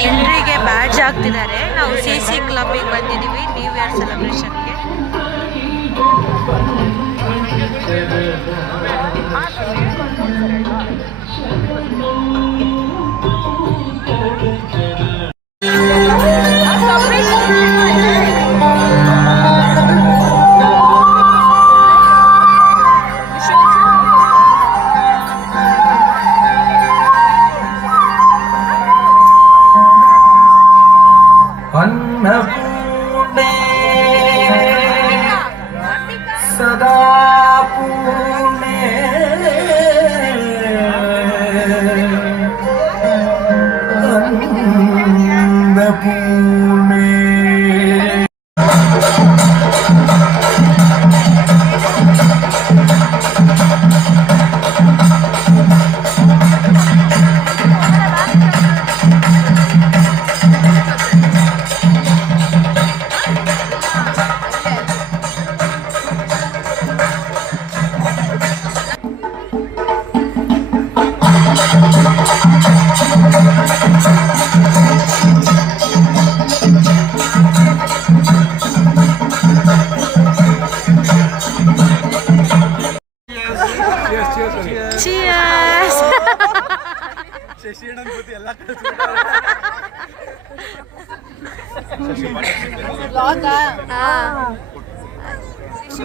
ಎಂಟ್ರಿಗೆ badge ಹಾಕ್ತಿದ್ದಾರೆ. ನಾವು CC ಕ್ಲಬ್ಬಿಗೆ ಬಂದಿದ್ದೀವಿ ನ್ಯೂ ಇಯರ್ ಸೆಲೆಬ್ರೇಷನ್ಗೆ.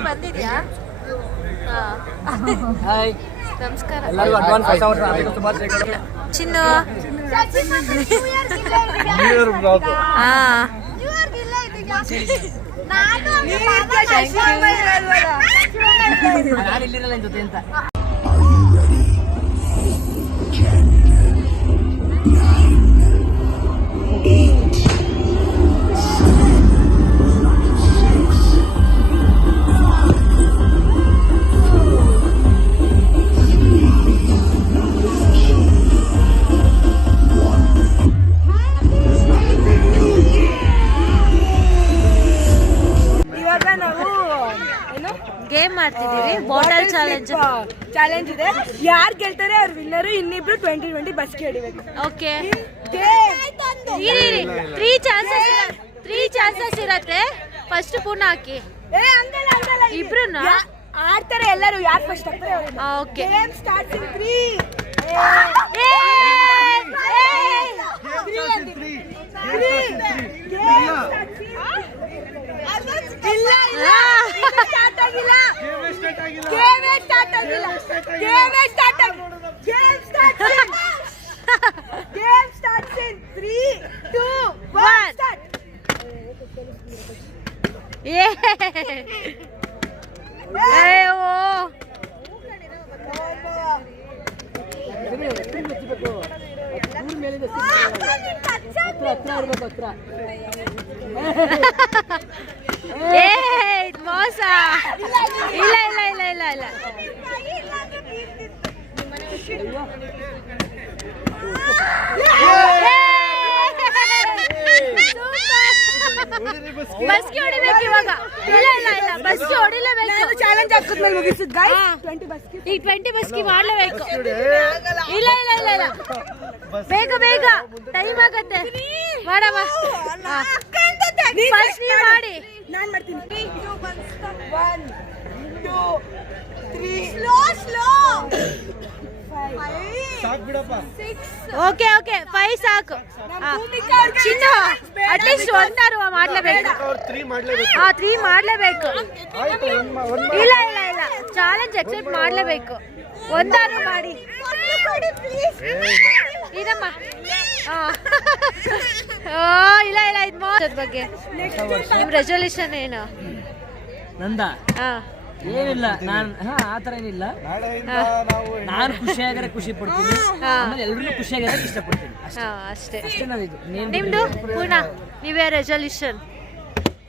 ಬಂದಿದ್ಯಾ? ನಮಸ್ಕಾರ ಚಿನ್ನು. ಗೇಮ್ ಮಾಡ್ತಿದ್ದೀವಿ. ಬಾಟಲ್ ಚಾಲೆಂಜ್ ಇದೆ. ಯಾರು ಗೆಲ್ತಾರೆ ಅವ್ರ ವಿನ್ನರ್. ಇನ್ನಿಬ್ರು 2020 ಬಸ್ಗೆ ಹಿಡಿಬೇಕು. ಓಕೆ, 3 ಚಾನ್ಸಸ್ ಇರತ್ತೆ. ಫಸ್ಟ್ ಪೂರ್ಣ ಹಾಕಿ. ಇಬ್ರು ಆಡ್ತಾರೆ ಎಲ್ಲರೂ. ಯಾರು ಫಸ್ಟ್ ಆಗ್ತಾರೆ ಅವ್ರು. Okay, game starts in 3. ಮೋಸ. ಇಲ್ಲ ಇಲ್ಲ ಇಲ್ಲ ಇಲ್ಲ ಇಲ್ಲ. ಬಸ್ಗೆ ಹೊಡಿಬೇಕು ಇವಾಗ. ಇಲ್ಲ ಇಲ್ಲ ಇಲ್ಲ, ಬಸ್ಗೆ ಹೊಡಿಲೇಬೇಕು. ಚಾಲೆಂಜ್ ಹಾಕಿದ್ಮೇಲೆ ಮುಗಿಸಿದ್ ಗೈಸ್. 20 ಬಸ್ಗೆ, ಈ 20 ಬಸ್ಗೆ ಮಾಡ್ಲೇಬೇಕು. ಇಲ್ಲ ಇಲ್ಲ ಇಲ್ಲ ಇಲ್ಲ, ಬೇಗ ಬೇಗ, ಟೈಮ್ ಆಗತ್ತೆ. ಮಾಡಮ್ಮ, ಫಸ್ಟ್ ನೀವು ಮಾಡಿ. ನಾನು ಮಾಡ್ತೀನಿ. 1 2 3 ಸ್ಲೋ ಓಕೆ ಓಕೆ, 5 ಸಾಕು. ಚಿನ್ನು ಅಟ್ಲೀಸ್ಟ್ ಒಂದಾರು ಮಾಡ್ಲೇಬೇಕು. 3 ಮಾಡ್ಲೇಬೇಕು. ಇಲ್ಲ ಇಲ್ಲ ಇಲ್ಲ, ಚಾಲೆಂಜ್ ಅಕ್ಸೆಪ್ಟ್ ಮಾಡ್ಲೇಬೇಕು. ಒಂದಾರು ಮಾಡಿ. ಇದಮ್ಮ. ಇಲ್ಲ ಇಲ್ಲ, ಇದು ಮೋಸದ ಬಗ್ಗೆ ನಿಮ್ ರೆಸಲ್ಯೂಷನ್ ಏನು? ನಂದ ಏನಿಲ್ಲ, ನಾನು ಆತರ ಏನಿಲ್ಲ. ನಾನು ಖುಷಿಯಾಗಿದ್ರೆ ಖುಷಿ ಪಡ್ತೀನಿ, ಆಮೇಲೆ ಎಲ್ಲರೂ ಖುಷಿಯಾಗಿದ್ರೆ ಇಷ್ಟಪಡ್ತೀನಿ ಅಷ್ಟೇ. ನಿಮ್ದು ಪೂರ್ಣ, ನೀವೇ ರೆಸಲ್ಯೂಷನ್?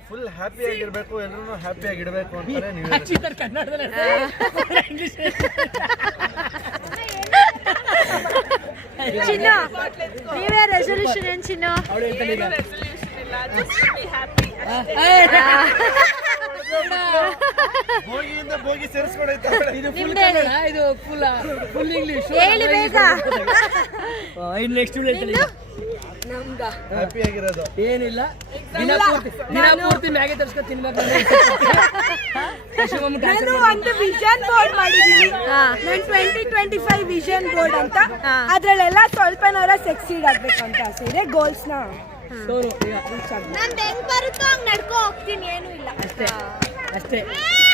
ಫುಲ್ ಹ್ಯಾಪಿ ಆಗಿರ್ಬೇಕು, ಎಲ್ಲರೂ ಹ್ಯಾಪಿ ಆಗಿಡಬೇಕು ಅಂತಾರೆ ನೀವು. ಕನ್ನಡದಲ್ಲಿ ಚಿನ್ನು, ನೀವೇ ರೆಸಲ್ಯೂಷನ್ ಏನ್ ಚಿನ್ನು? ಬೋಗಿಯಿಂದ ಬೋಗಿ ಸೇರಿಸ್ಕೊಡೈತೆ. ಇದು ಫುಲ್ ಇಂಗ್ಲಿಷ್ ಹೇಳಿ ಬೇಗ. ನೆಕ್ಸ್ಟ್ ನಿಮ್ದು ನಿಮ್ಗ ಹ್ಯಾಪಿ ಆಗಿರೋದು. ಏನಿಲ್ಲ, ದಿನ ಪೂರ್ತಿ ಮ್ಯಾಗಿ ತರ್ಸ್ಕೊ ತಿನ್ಬೇಕು. ನಾನು ಒಂದು ವಿಷನ್ ಬೋರ್ಡ್ ಮಾಡಿದೀನಿ. ನಾನು 2025 ವಿಷನ್ ಬೋರ್ಡ್ ಅಂತ. ಅದ್ರಲ್ಲೆಲ್ಲ ಸ್ವಲ್ಪನಾರ ಸಕ್ಸೀಡ್ ಆಗ್ಬೇಕು ಅಂತ ಆಸೆ ಇದೆ. ಗೋಲ್ಸ್ ನ ನಾನು ಹೆಂಗ್ ಬರುತ್ತೋ ಹಂಗ್ ನಡ್ಕೊ ಹೋಗ್ತೀನಿ, ಏನು ಇಲ್ಲ ಅಷ್ಟೇ.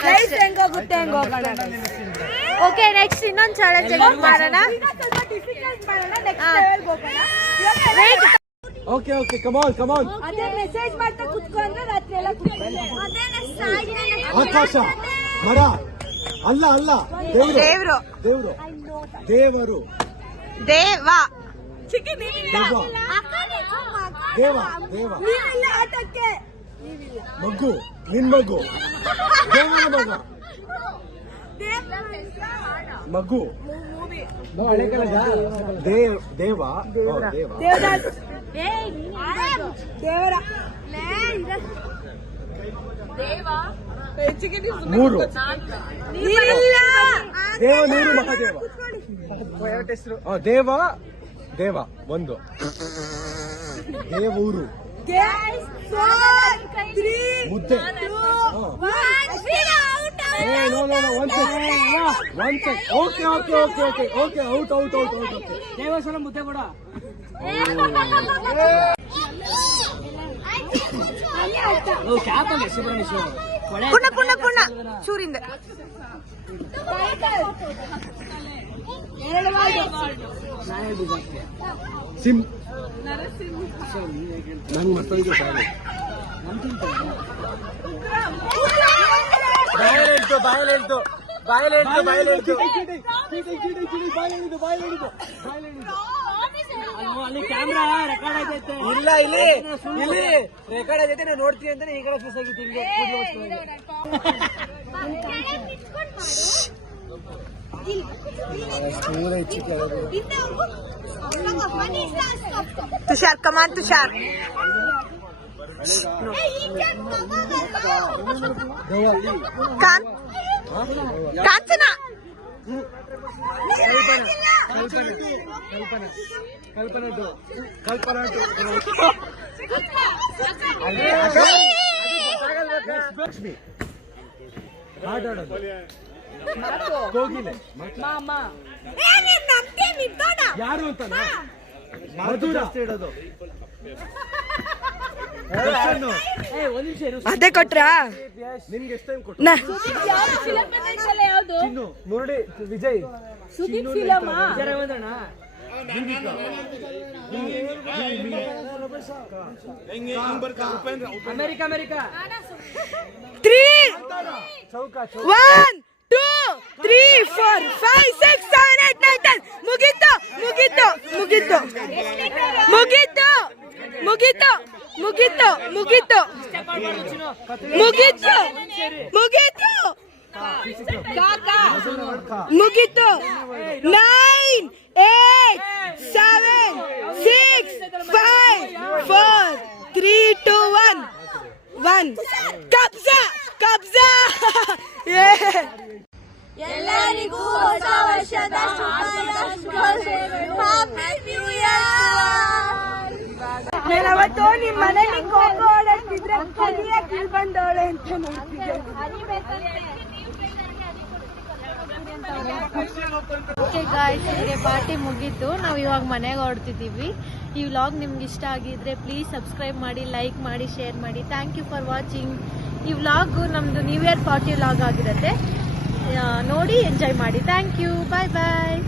ಲೈಫ್ ಹೆಂಗ್ ಹೋಗುತ್ತೆ ಹೆಂಗ್ ಹೋಗೋಣ. ಓಕೆ, ನೆಕ್ಸ್ಟ್ ಇನ್ನೊಂದು ಚಾಲೆಂಜ್ ಮಾಡೋಣ. Okay come on. ಅದೇ ಮೆಸೇಜ್ ಮಾಡ್ತಾ ಕುತ್ಕೊಂಡ್ರೆ ರಾತ್ರಿ ಎಲ್ಲ ಆಕಾಶ ಮರ ಅಲ್ಲ ದೇವರು ದೇವ ಆಟಕ್ಕೆ ಮಗು ನಿನ್ ಮಗು ದೇವರ ಮಗು ಹಳೆ ಕಾಲದ ದೇವ ಮೂರು ದೇವ ನೂರು ಮಹಾದೇವ ದೇವ ಒಂದು ದೇವೂರು ಮುದ್ದೆ ಓಕೆ ಔಟ್ ದೇವಸ್ಥಾನ ಮುದ್ದೆ ಕೂಡ. ಪುಣ್ಣ ಚೂರಿಂದ ಸಿಮ್ ನಂಗೆ ಮತ್ತೊಂದು ಸಾರಿ ಅಲ್ಲಿ ಕ್ಯಾಮ್ರಾ ರೆಕಾರ್ಡ್ ಆಯ್ತೈತೆ. ಇಲ್ಲ ಇಲ್ಲಿ ರೆಕಾರ್ಡ್ ಆಗೈತೆ, ನಾನು ನೋಡ್ತೀನಿ ಅಂತ ಈ ಕಡೆ ಫಿಸ್ ಆಗಿತ್ತು. ತುಷಾರ್ ಕಮಾನ್ ತುಷಾರ್ ಕಾಂಚನ ಕಲ್ಪನಾ ಲಕ್ಷ್ಮಿ ಆಟಾಡೋದು ಕೋಗಿಲೆ ಯಾರು ಅಂತ ಮಧು ಜಾಸ್ತಿ ಇಡೋದು. ಒಂದ್ ನಿಮಿಷ ಇರು. ಅದೇ ಕೊಟ್ರಾ ನಿಮ್ಗೆ ಎಷ್ಟು ಟೈಮ್ ಕೊಟ್ಟು ಚಿನ್ನು ಮುರುಡಿ ವಿಜಯ್ ವಿಜಯರಾಘವೇಂದ್ರಣ್ಣ ಅಮೆರಿಕಾ 3 1 2 3 4 5 6 7 8 9 10 ಮುಗೀತು ಮುಗೀತು 9 8 7 6 5 4 3 2 1 ಕಬ್ಜಾ ಎಲ್ಲರಿಗೂ ಹೊಸ ವರ್ಷದ ಅವತ್ತು ನಿಮ್ ಮನೇಲಿ ಕೋಕೋ ಓಡಾಡ್ತಿದ್ರೆ ಕಲಿಯಕ್ಕೆ ಇಲ್ಲಿ ಬಂದವಳೆ ಅಂತ ನೋಡ್ತಿದ್ದೆ. ಓಕೆ ಗಾಯ್ಸ್, ನಿಮಗೆ ಪಾರ್ಟಿ ಮುಗೀತು. ನಾವು ಇವಾಗ ಮನೆಗೆ ಹೊರಡ್ತಿದ್ದೀವಿ. ಈ ವ್ಲಾಗ್ ನಿಮ್ಗೆ ಇಷ್ಟ ಆಗಿದ್ರೆ ಪ್ಲೀಸ್ ಸಬ್ಸ್ಕ್ರೈಬ್ ಮಾಡಿ, ಲೈಕ್ ಮಾಡಿ, ಶೇರ್ ಮಾಡಿ. Thank you for watching. ಈ ವ್ಲಾಗು ನಮ್ಮದು ನ್ಯೂ ಇಯರ್ ಪಾರ್ಟಿ ವ್ಲಾಗ್ ಆಗಿರುತ್ತೆ. ನೋಡಿ ಎಂಜಾಯ್ ಮಾಡಿ. Thank you. ಬಾಯ್.